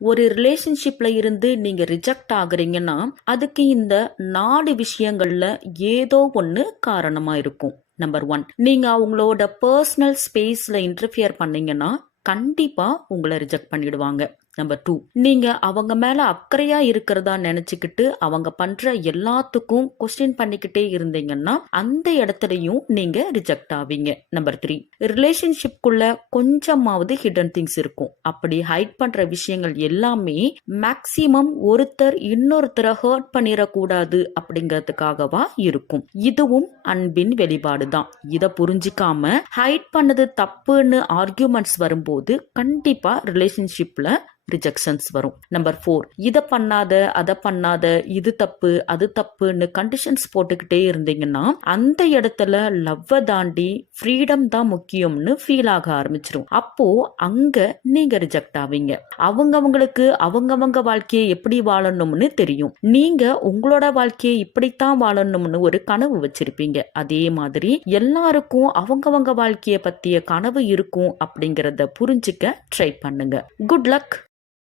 ஒரு ரிலேஷன்ஷிப்ல இருந்து நீங்க ரிஜெக்ட் ஆகுறீங்கன்னா அதுக்கு இந்த 4 விஷயங்கள்ல ஏதோ ஒண்ணு காரணமா இருக்கும். நம்பர் 1, நீங்க அவங்களோட பர்சனல் ஸ்பேஸ்ல இன்டர்ஃபியர் பண்ணீங்கன்னா கண்டிப்பா உங்களை ரிஜெக்ட் பண்ணிடுவாங்க. நம்பர் 2, நீங்க அவங்க மேல அக்கறையா இருக்கிறதா நினைச்சுக்கிட்டு அவங்க பண்ற எல்லாத்துக்கும் கொஸ்டின் பண்ணிக்கிட்டே இருந்தீங்கன்னா அந்த இடத்துலயும் நீங்க ரிஜெக்ட் ஆவீங்க. நம்பர் 3, ரிலேஷன்ஷிப்குள்ள கொஞ்சமாவது ஹிடன் திங்ஸ் இருக்கும். அப்படி ஹைட் பண்ற விஷயங்கள் எல்லாமே மேக்சிமம் ஒருத்தர் இன்னொருத்தரை ஹர்ட் பண்ணிடக்கூடாது அப்படிங்கிறதுக்காகவா இருக்கும். இதுவும் அன்பின் வெளிப்பாடு தான். இதை புரிஞ்சிக்காம ஹைட் பண்ணது தப்புன்னு ஆர்கியூமெண்ட்ஸ் வரும்போது கண்டிப்பா ரிலேஷன்ஷிப்ல ரிஜெக்ஷன்ஸ் வரும். நம்பர் 4, இதை பண்ணாத அதை பண்ணாத, இது தப்பு அது தப்புன்னு கண்டிஷன்ஸ் போட்டுக்கிட்டே இருந்தீங்கன்னா அந்த இடத்துல லவ்வை தாண்டி ஃப்ரீடம் தான் முக்கியம்னு ஃபீல் ஆக ஆரம்பிச்சிடும். அப்போ அங்க நீங்க ரிஜெக்ட் ஆவீங்க. அவங்கவங்களுக்கு அவங்கவங்க வாழ்க்கையை எப்படி வாழணும்னு தெரியும். நீங்க உங்களோட வாழ்க்கையை இப்படித்தான் வாழணும்னு ஒரு கனவு வச்சிருப்பீங்க. அதே மாதிரி எல்லாருக்கும் அவங்கவங்க வாழ்க்கையை பத்திய கனவு இருக்கும் அப்படிங்கறத புரிஞ்சுக்க ட்ரை பண்ணுங்க. Good luck.